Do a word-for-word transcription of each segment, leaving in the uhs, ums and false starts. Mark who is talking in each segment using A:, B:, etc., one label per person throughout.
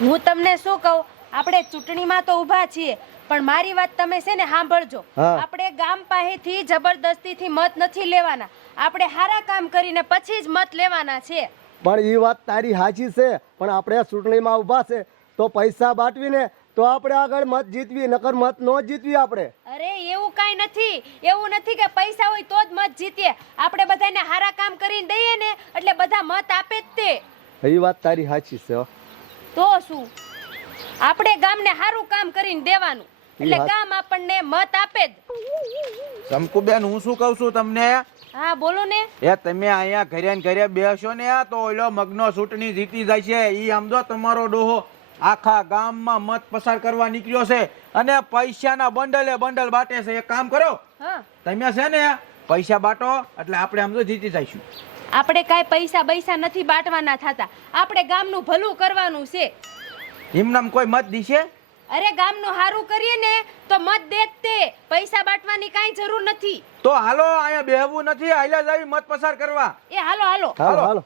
A: હું તમને શું કહું, આપણે ચૂંટણીમાં તો ઊભા છીએ, પણ મારી વાત તમે છે ને સાંભળજો. આપણે ગામ પાસેથી જબરદસ્તીથી મત નથી લેવાના, આપણે સારા કામ કરીને પછી જ મત લેવાના છે.
B: પણ એ વાત તારી સાચી છે, પણ આપણે ચૂંટણીમાં ઊભા છે તો પૈસા બાટવીને તો આપણે આગળ મત જીતવી, નકર મત ન જીતવી આપણે.
A: અરે એવું કાઈ નથી, એવું નથી કે પૈસા હોય તો જ મત જીતીએ. આપણે બધાને સારા કામ કરીને દઈએ ને એટલે બધા મત આપે જ તે.
B: એ વાત તારી સાચી છે.
A: તો શું, આપણે ગામને સારું કામ કરીને દેવાનું એટલે ગામ આપણને મત આપે જ.
C: શંકુબેન, હું શું કહું છું તમને?
A: હા બોલો ને.
C: એ તમે અહીંયા ઘરે ને ઘરે બેસો ને તો ઓલો મગનો ચૂંટણી જીતી જાય છે. ઈ સમજો તમારો ડોહો આખા ગામમાં મત પસાર કરવા નીકળ્યો છે અને પૈસાના બંડલે બંડલ બાટે છે. એક કામ કરો, તમે છે ને પૈસા બાટો એટલે આપણે સમજો જીતી જઈશું.
A: આપણે કાઈ પૈસા પૈસા નથી બાટવાના થતા, આપણે ગામનું ભલું કરવાનું છે.
C: એમનામ કોઈ મત દીશે?
A: અરે ગામનું સારું કરીએ ને તો મત દે જ તે, પૈસા બાટવાની કાઈ જરૂર નથી.
C: તો હાલો, અહીંયા બેહવું નથી, હાલ્યા જાવી મત પસાર કરવા.
A: એ હાલો હાલો
B: હાલો હાલો.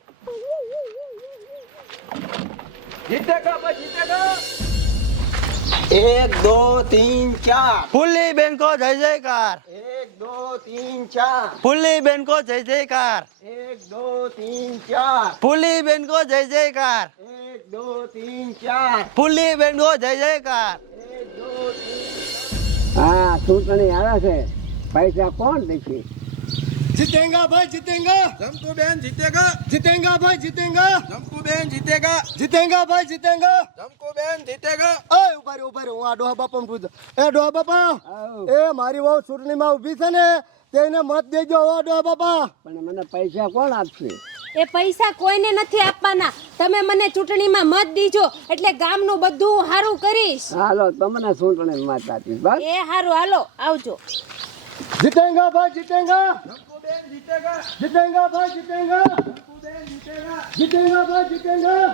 C: જીતેગા ભાઈ જીતેગા.
D: एक दो तीन चार
E: फुल्ली बेन को जय जयकार।
D: एक दो तीन चार
E: फुल्ली बेन को जय जयकार।
D: एक दो तीन चार
E: फुल्ली बेन को जय जयकार।
D: एक दो तीन चार
E: फुल्ली बेन को जय जयकार।
D: एक दो तीन हाँ चूंटणी आवे છે, પૈસા કોણ દેશે?
B: જીતેંગા ભાઈ જીતેંગા.
C: શંકુબેન જીતેગા.
B: જીતેંગા ભાઈ જીતેંગા.
C: શંકુબેન જીતેગા.
B: જીતેંગા ભાઈ જીતેંગા.
C: શંકુબેન જીતેગા.
B: ઓય ઉભા રે ઉભા રે, હું આ ડોહા બાપાને પૂછું. એ ડોહા બાપા, એ મારી વહુ ચૂંટણીમાં ઊભી છે ને, તેને મત દેજો હો ડોહા બાપા.
D: પણ મને પૈસા કોણ આપશે?
A: એ પૈસા કોઈને નથી આપવાના, તમે મને ચૂંટણીમાં મત દીજો એટલે ગામનું બધું સારું કરીશ.
D: હાલો તમને ચૂંટણી મત આપીશ. બસ
A: એ સારું, હાલો આવજો.
B: જીતેંગા ભાઈ જીતેંગા.
C: શંકુબેન જીતેગા.
B: જીતેંગા ભાઈ જીતેંગા.
C: શંકુબેન જીતેગા.
B: જીતેંગા ભાઈ જીતેંગા.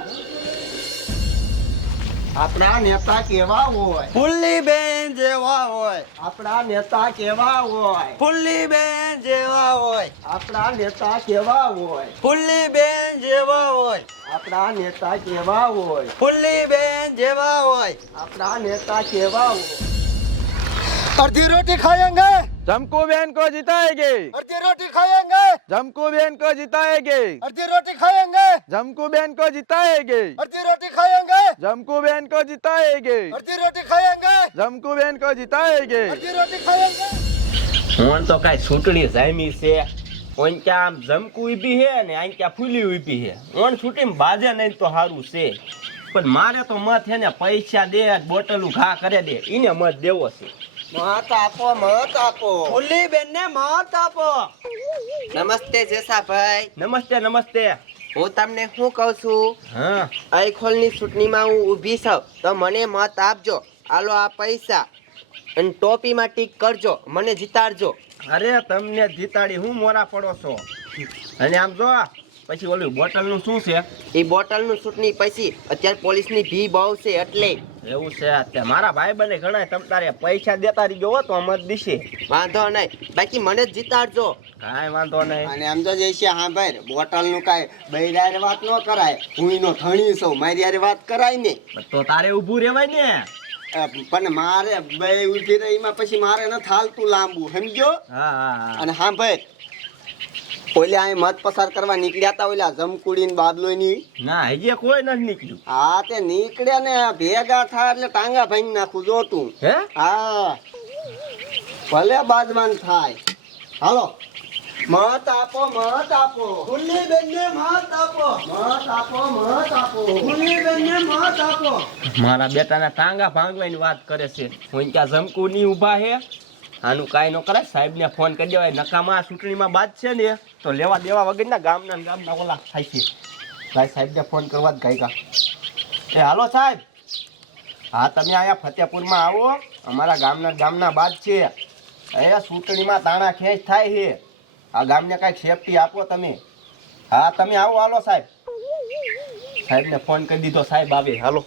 D: આપણા નેતા કેવા હોય?
E: फुल्ली बेन जेवा होय।
D: આપણા નેતા કેવા હોય?
E: फुल्ली बेन जेवा होय।
D: આપણા નેતા કેવા હોય?
E: फुल्ली बेन जेवा होय।
D: આપણા નેતા કેવા હોય?
E: फुल्ली बेन जेवा होय।
D: આપણા નેતા કેવા હોય?
B: अर्धी रोटी खाएंगे,
C: शंकुबेन को जिताएंगे।
B: अर्धी रोटी खाएंगे,
C: शंकुबेन को जिताएंगे।
B: अर्धी रोटी खाएंगे,
C: शंकुबेन को जिताएंगे।
B: अर्धी रोटी खाएंगे,
C: शंकुबेन को जिताएंगे।
B: अर्धी रोटी खाएंगे,
C: शंकुबेन को जिताएंगे।
B: अर्धी रोटी खाएंगे.
F: હું તો કાંઈ ચૂંટણી જામી છે, ઓન ક્યાં આમ જમકું ઊભી છે ને આઈ ક્યાં ફૂલી ઊભી છે. ઓન છૂટીને બાજે નહીં તો સારું છે, પણ મારે તો મત છે ને પૈસા દે, બોટલું ઘા કરે દે, એને મત દેવો છે.
D: મત આપો, મત આપો.
E: फुल्ली बेन ने मत आपो।
G: નમસ્તે જેસાભાઈ,
F: નમસ્તે નમસ્તે.
G: હું તમને શું કહું છું,
F: હા,
G: અયખોલની ચૂંટણીમાં હું ઊભી છું તો મને મત આપજો. આલો આ પૈસા અને ટોપીમાં ટીક કરજો, મને જીતાડજો.
F: અરે તમને જીતાડી હું મોરા પડો છો. અને આમ જો પછી ઓલું બોટલનું શું છે?
G: એ બોટલનું ચૂંટણી પછી અત્યારે પોલીસની ભી બહુ છે એટલે.
F: એવું છે, તે મારા ભાઈ બને ઘણા તમ તારે પૈસા દેતા રહી ગયો તો મત દીશે.
G: વાંધો નહીં, બાકી મને જ જીતાડજો.
F: કાંઈ વાંધો નહીં.
D: અને એમ તો જઈશે, હા ભાઈ, બોટલ નું કાંઈ બૈરારે વાત ન કરાય. હું એનો ધણી છું, મારી હારે વાત કરાય ને.
F: તો તારે ઊભું રહેવાય ને.
D: અ, પણ મારે બે ઉભી રહી એમાં પછી મારે ન થાલતું લાંબુ, સમજો?
F: હા હા હા.
D: અને હા ભાઈ, ઓલે અહીં મત પસાર કરવા નીકળ્યા હતા ઓલા જમકુડી ને બાદલો ની.
F: ના હજી કોઈ નથી નીકળ્યું.
D: હા તે નીકળ્યા ને ભેગા થાય એટલે ટાંગા ભાઈ નાખું જોતું.
F: હે?
D: હા ભલે બાદમાન થાય. હાલો મત આપો, મત આપો.
E: फुल्ली बेन ने मत आपो।
D: મત આપો, મત આપો.
E: फुल्ली बेन ने मत आपो।
F: મારા બેટાના ટાંગા ભાંગવાની વાત કરે છે. હું ત્યાં જમકુ ની ઊભા છે, આનું કાંઈ ન કરાય. સાહેબને ફોન કરી દેવાય, નકામા ચૂંટણીમાં બાદ છે ને તો લેવા દેવા વગરના ગામના ને ગામના ઓલા થાય છે. ભાઈ સાહેબને ફોન કરવા જ ગાયકા. એ હાલો સાહેબ, હા તમે અહીંયા ફતેપુરમાં આવો, અમારા ગામના ગામના બાદ છે. એ ચૂંટણીમાં તાણા ખેંચ થાય છે, આ ગામને કાંઈક સેફટી આપો તમે. હા તમે આવો, હાલો સાહેબ. સાહેબને ફોન કરી દીધો, સાહેબ આવે. હાલો.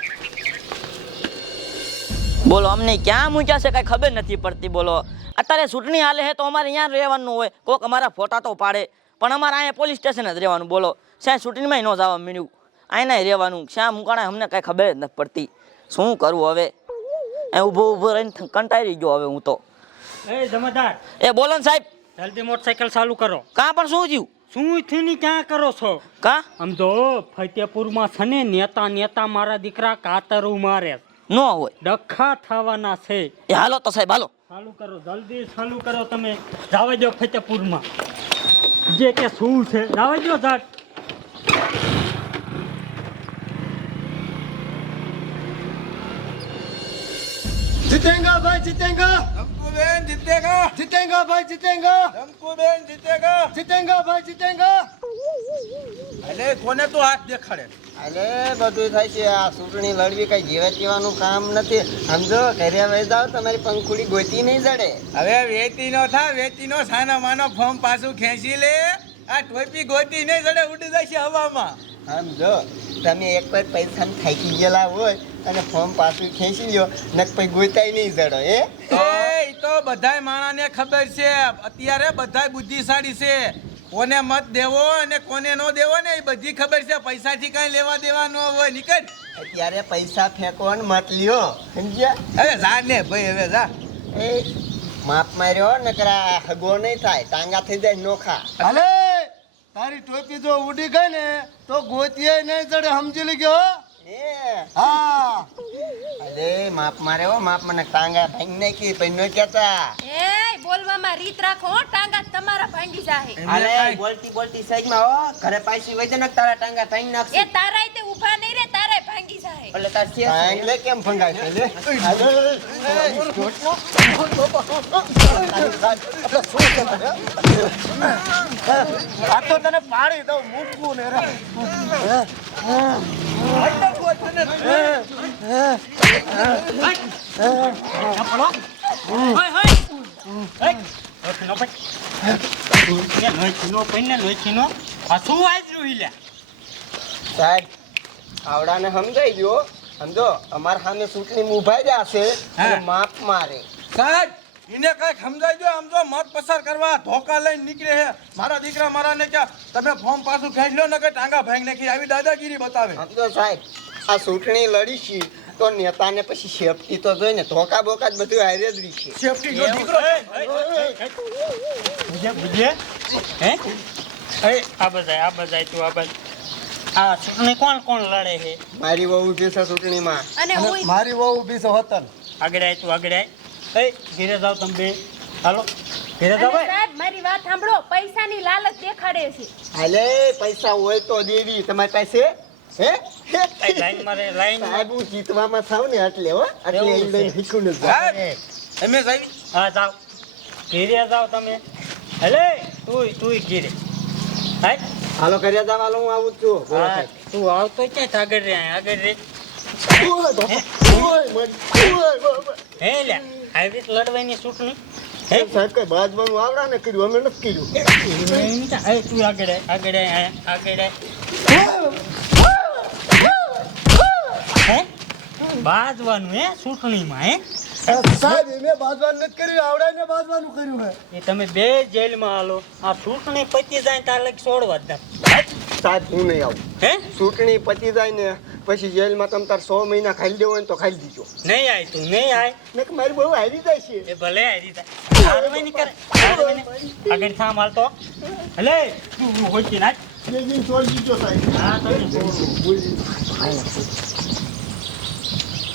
H: બોલો, અમને ક્યાં મૂક્યા છે કાંઈ ખબર નથી પડતી. બોલો, અત્યારે ચૂંટણી હાલે છે તો અમારે અહીંયા રહેવાનું હોય, કોઈક અમારા ફોટા તો પાડે, પણ અમારે અહીંયા પોલીસ સ્ટેશન જ રહેવાનું. બોલો, સાહેબ ચૂંટણીમાં ન જવા મળ્યું, આઈને રહેવાનું શ્યામ મુકાણા અમને કાંઈ ખબર જ નથી પડતી શું કરવું હવે એ ઊભો ઊભો રહીને કંટાળી ગયો હવે હું તો
I: એ જમાદાર
H: એ બોલો ને સાહેબ
I: જલ્દી મોટરસાઇકલ ચાલુ કરો.
H: કાં પણ શું થયું
I: શું થઈને ક્યાં કરો છો?
H: કાં
I: આમ તો ફતેપુરમાં છે ને નેતા નેતા મારા દીકરા કાતરું મારે
H: ન હોય
I: ડખા થવાના છે.
H: એ હાલો તો સાહેબ હાલો
I: ચાલુ કરો, જલ્દી ચાલુ કરો. તમે જાવા દો ફતેપુરમાં જે કે શું છે જાવા દો ઝાટ.
B: જીતેંગા ભાઈ જીતેંગા
C: ધમકુબેન જીતેગા
B: જીતેંગા ભાઈ જીતેંગા
C: ધમકુબેન જીતેગા
B: જીતેંગા ભાઈ જીતેંગા.
C: અલે કોને તો હાથ દેખાડે
D: અરે બધું થાય છે આ ચૂંટણી લડવી કઈ જીવા જીવાનું કામ નથી સમજો ઘરે વહી જાવ તમારી પંખુડી ગોતી નહીં જડે.
C: હવે વેતી નો થા વેતી નો સાના માનો ફોર્મ પાછું ખેંચી લે આ ટોપી ગોતી નહીં જડે ઉડી જશે હવામાં
D: સમજો તમે એક વાર પૈસા થાકી ગયેલા હોય અને ફોર્મ પાછું ખેંચી લ્યો નક પછી ગોતાય નહીં જડો એ
C: એ ઈ તો બધાય માણાને ખબર છે અત્યારે બધાય બુદ્ધિશાળી છે કોને મત દેવો અને કોને નો દેવો ને એ બધી ખબર છે પૈસાથી કઈ લેવા દેવા ન હોય નીકળ
D: અત્યારે પૈસા ફેંકો ને મત લ્યો સમજ્યા.
C: હવે જા ને ભાઈ હવે જા
D: એ માપ માર્યો નકરા હગો નહીં થાય ટાંગા થઈ જાય નોખા.
B: હાલે તારી ટોપી જો ઉડી ગઈ ને તો ગોતીએ નહીં જડે સમજી લીધો.
D: એ
B: હા
D: અરે માપ માર્યો માપ મને ટાંગા ભાંગી નાખી પછી નો કહેતા.
A: એ બોલવામાં રીત રાખો હો, ટાંગા તમારા ભાંગી જાહે.
G: અરે બોલતી બોલતી સાઈડમાં હો ઘરે પાછી વઈ ને તારા ટાંગા ભાંગી નાખશે.
A: એ તારાય તે ઊભા નહીં રે, તારાય ભાંગી જાહે.
G: એટલે તાર છે
D: ભાંગ લે કેમ ભંગાય છે લે.
B: આ તો તને પાડી દઉં મૂકવું ને રે.
D: સાહેબ આવડાને સમજાઈ ગયો સમજો અમાર સામે ચૂંટણી ઉભા જ હશે અને માપ મારે.
C: સાહેબ એને કઈ સમજાઈ દો આમ જો મત પસાર કરવા ધોકા લઈને નીકળે છે મારા દીકરા મારા ને ક્યાં તમે ફોર્મ પાછું ખેંચ લો ને કે ટાંગા ભાંગ નાખી આવી દાદાગીરી બતાવે.
D: સમજો સાહેબ આ ચૂંટણી લડીશી તો નેતાને પછી સેફટી તો જોઈને ધોકા બોકા જ બધું હારે જ રહી છે.
C: સેફટી જો દીકરો
I: આ બધાય આ બધાય તું આ બધા આ ચૂંટણી કોણ કોણ લડે છે?
D: મારી વહુ ઉભી છે ચૂંટણીમાં.
A: અને હું
B: મારી વહુ ઊભી છે વતન.
I: આગળ આય તું આગળ આય. એ ઘેરે જાવ તમે બે. હાલો ઘેરે જાવ ભાઈ.
A: સાહેબ મારી વાત સાંભળો, પૈસાની લાલચ દેખાડે છે.
D: હાલે પૈસા હોય તો દેવી તમારી પાસે હે
I: એ લાઈન મારે લાઈન
D: સાહેબ હું જીતવામાં થાવ ને એટલે હો એટલે
I: એવું
D: એ લઈને
I: છે.
D: શીખું ને
C: સાહેબ એમ સાહેબ
I: હા જાવ ઘેરે જાવ તમે. હેલે તું તું ઘેરે હાય.
D: હાલો કર્યા જાવ હાલો હું આવું જ છું. બોલો
I: હા,
D: સાહેબ.
I: તું આવતો ક્યાં આગળ રે આગળ રે.
D: ઓય બાપા, ઓય મન, ઓય બાપા.
I: હે લે આવી રીત લડવાની ચૂંટણી
D: હે સાહેબ કઈ બાજવાનું આવડા ને કર્યું અમે નથી કર્યું.
I: એ તું આગળ આય આગળ આય આગળ આય. હે બાજવાનું હે ચૂંટણીમાં હે
B: સાહેબ મેં બાજવાનું નથી કર્યું, આવડાને બાજવાનું કર્યું હે.
I: એ તમે બે જેલમાં હાલો. આ ચૂંટણી પતી જાય તાર લગ છોડવા જ દે.
D: સાહેબ હું નહીં આવું.
I: હે
D: ચૂંટણી પતી જાય ને પછી જેલમાં તમે તાર સો મહિના ખાઈ દેવો ને તો ખાઈ દીજો.
I: નહીં આય તું નહીં આય.
D: મેં કીધું મારી બહુ હારી જાય છે.
I: એ ભલે હારી જાય હારવાય નહીં કરે હારવાય નહીં. આગળ થામ હાલતો. હલે તું હોચી નાખ.
B: છોડી દીધો સાહેબ.
I: હા તમે